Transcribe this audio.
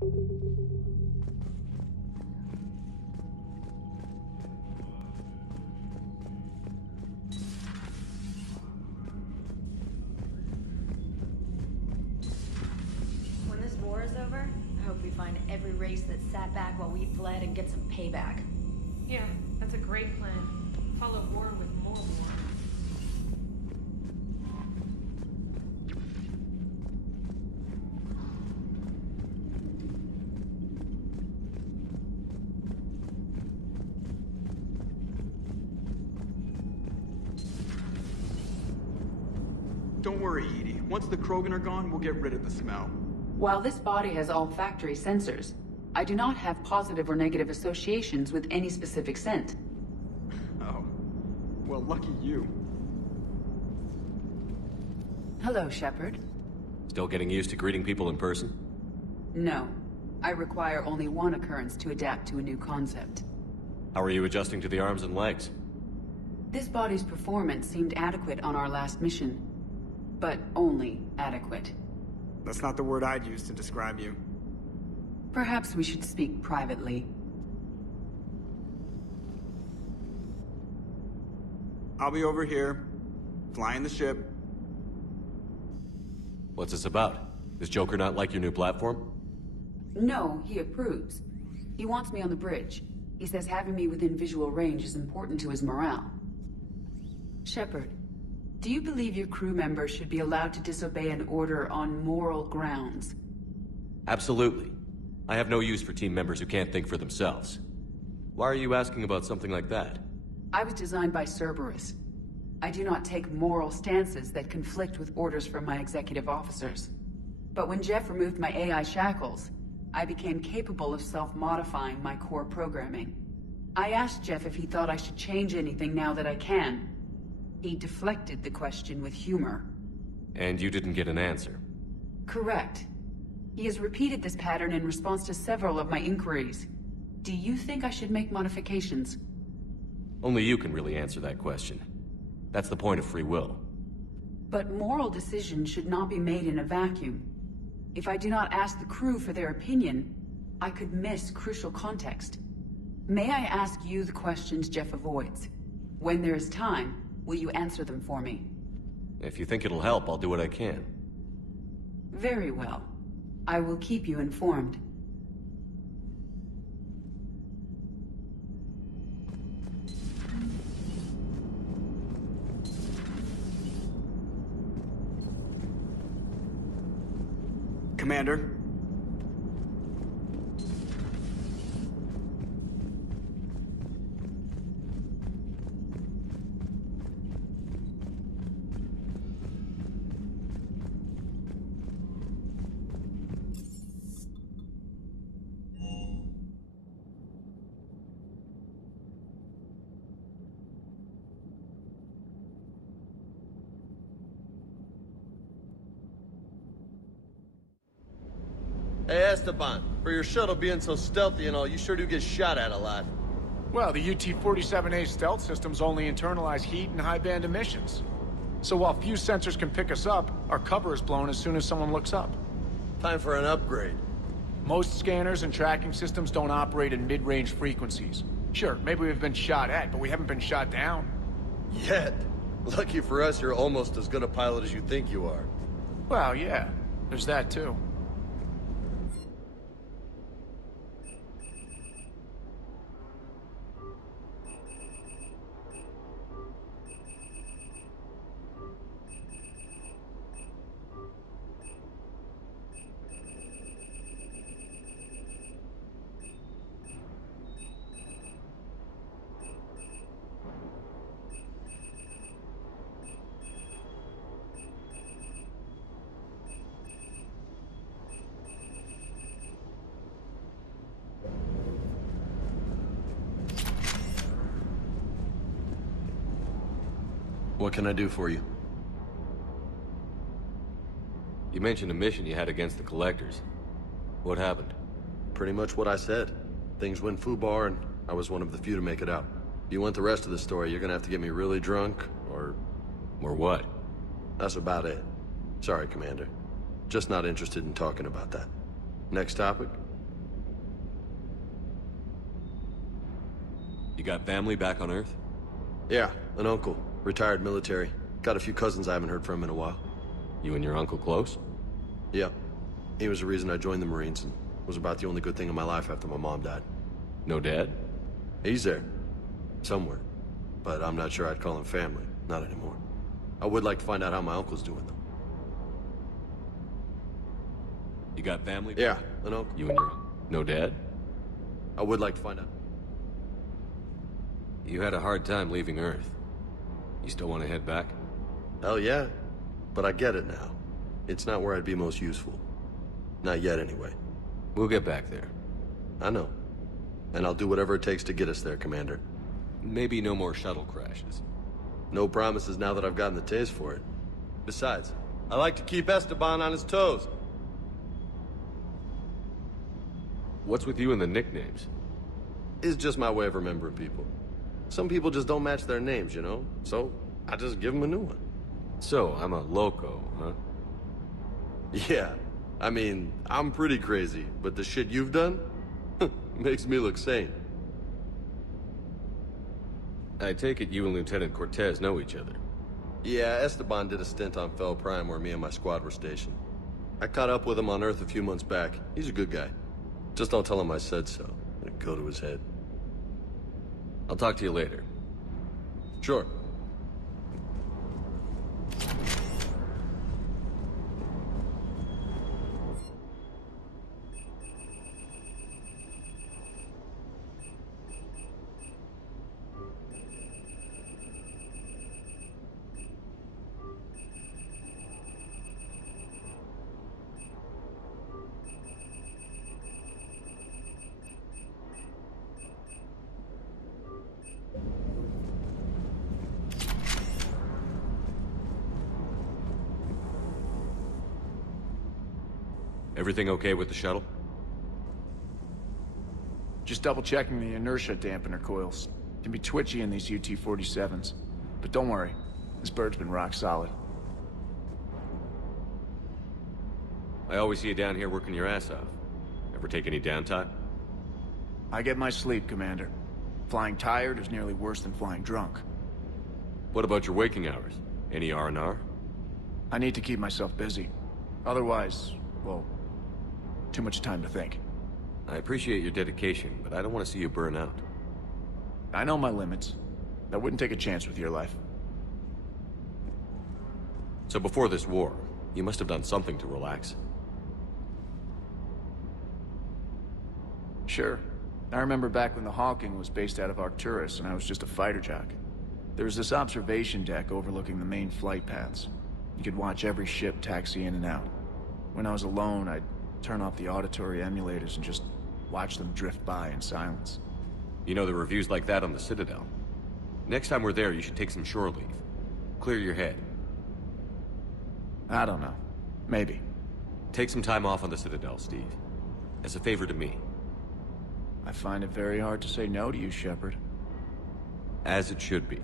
When this war is over, I hope we find every race that sat back while we fled and get some payback. Yeah, that's a great plan. Follow war with more war. Don't worry, Edie. Once the Krogan are gone, we'll get rid of the smell. While this body has olfactory sensors, I do not have positive or negative associations with any specific scent. Oh. Well, lucky you. Hello, Shepard. Still getting used to greeting people in person? No. I require only one occurrence to adapt to a new concept. How are you adjusting to the arms and legs? This body's performance seemed adequate on our last mission. But only adequate. That's not the word I'd use to describe you. Perhaps we should speak privately. I'll be over here, flying the ship. What's this about? Does Joker not like your new platform? No, he approves. He wants me on the bridge. He says having me within visual range is important to his morale. Shepard, do you believe your crew members should be allowed to disobey an order on moral grounds? Absolutely. I have no use for team members who can't think for themselves. Why are you asking about something like that? I was designed by Cerberus. I do not take moral stances that conflict with orders from my executive officers. But when Jeff removed my AI shackles, I became capable of self-modifying my core programming. I asked Jeff if he thought I should change anything now that I can. He deflected the question with humor. And you didn't get an answer? Correct. He has repeated this pattern in response to several of my inquiries. Do you think I should make modifications? Only you can really answer that question. That's the point of free will. But moral decisions should not be made in a vacuum. If I do not ask the crew for their opinion, I could miss crucial context. May I ask you the questions Jeff avoids? When there is time, will you answer them for me? If you think it'll help, I'll do what I can. Very well. I will keep you informed. Commander? Hey, Esteban, for your shuttle being so stealthy and all, you sure do get shot at a lot. Well, the UT-47A stealth systems only internalize heat and high-band emissions. So while few sensors can pick us up, our cover is blown as soon as someone looks up. Time for an upgrade. Most scanners and tracking systems don't operate in mid-range frequencies. Sure, maybe we've been shot at, but we haven't been shot down. Yet. Lucky for us, you're almost as good a pilot as you think you are. Well, yeah. There's that, too. What can I do for you? You mentioned a mission you had against the Collectors. What happened? Pretty much what I said. Things went foobar, and I was one of the few to make it out. If you want the rest of the story, you're gonna have to get me really drunk, or... Or what? That's about it. Sorry, Commander. Just not interested in talking about that. Next topic? You got family back on Earth? Yeah, an uncle. Retired military. Got a few cousins I haven't heard from in a while. You and your uncle close? Yeah. He was the reason I joined the Marines and was about the only good thing in my life after my mom died. No dad? He's there. Somewhere. But I'm not sure I'd call him family. Not anymore. I would like to find out how my uncle's doing, though. You got family? Yeah, an uncle. You and your no dad? I would like to find out. You had a hard time leaving Earth. You still want to head back? Hell yeah. But I get it now. It's not where I'd be most useful. Not yet, anyway. We'll get back there. I know. And I'll do whatever it takes to get us there, Commander. Maybe no more shuttle crashes. No promises now that I've gotten the taste for it. Besides, I like to keep Esteban on his toes. What's with you and the nicknames? It's just my way of remembering people. Some people just don't match their names, you know? So, I just give them a new one. So, I'm a loco, huh? Yeah. I mean, I'm pretty crazy, but the shit you've done makes me look sane. I take it you and Lieutenant Cortez know each other. Yeah, Esteban did a stint on Fel Prime where me and my squad were stationed. I caught up with him on Earth a few months back. He's a good guy. Just don't tell him I said so. It'd go to his head. I'll talk to you later. Sure. Everything okay with the shuttle? Just double checking the inertia dampener coils. Can be twitchy in these UT-47s. But don't worry, this bird's been rock solid. I always see you down here working your ass off. Ever take any downtime? I get my sleep, Commander. Flying tired is nearly worse than flying drunk. What about your waking hours? Any R&R? I need to keep myself busy. Otherwise, well, too much time to think. I appreciate your dedication, but I don't want to see you burn out. I know my limits. I wouldn't take a chance with your life. So before this war, you must have done something to relax. Sure. I remember back when the Hawking was based out of Arcturus and I was just a fighter jock. There was this observation deck overlooking the main flight paths. You could watch every ship taxi in and out. When I was alone, I'd turn off the auditory emulators and just watch them drift by in silence. You know, the reviews like that on the Citadel. Next time we're there, you should take some shore leave. Clear your head. I don't know. Maybe. Take some time off on the Citadel, Steve. As a favor to me. I find it very hard to say no to you, Shepard. As it should be.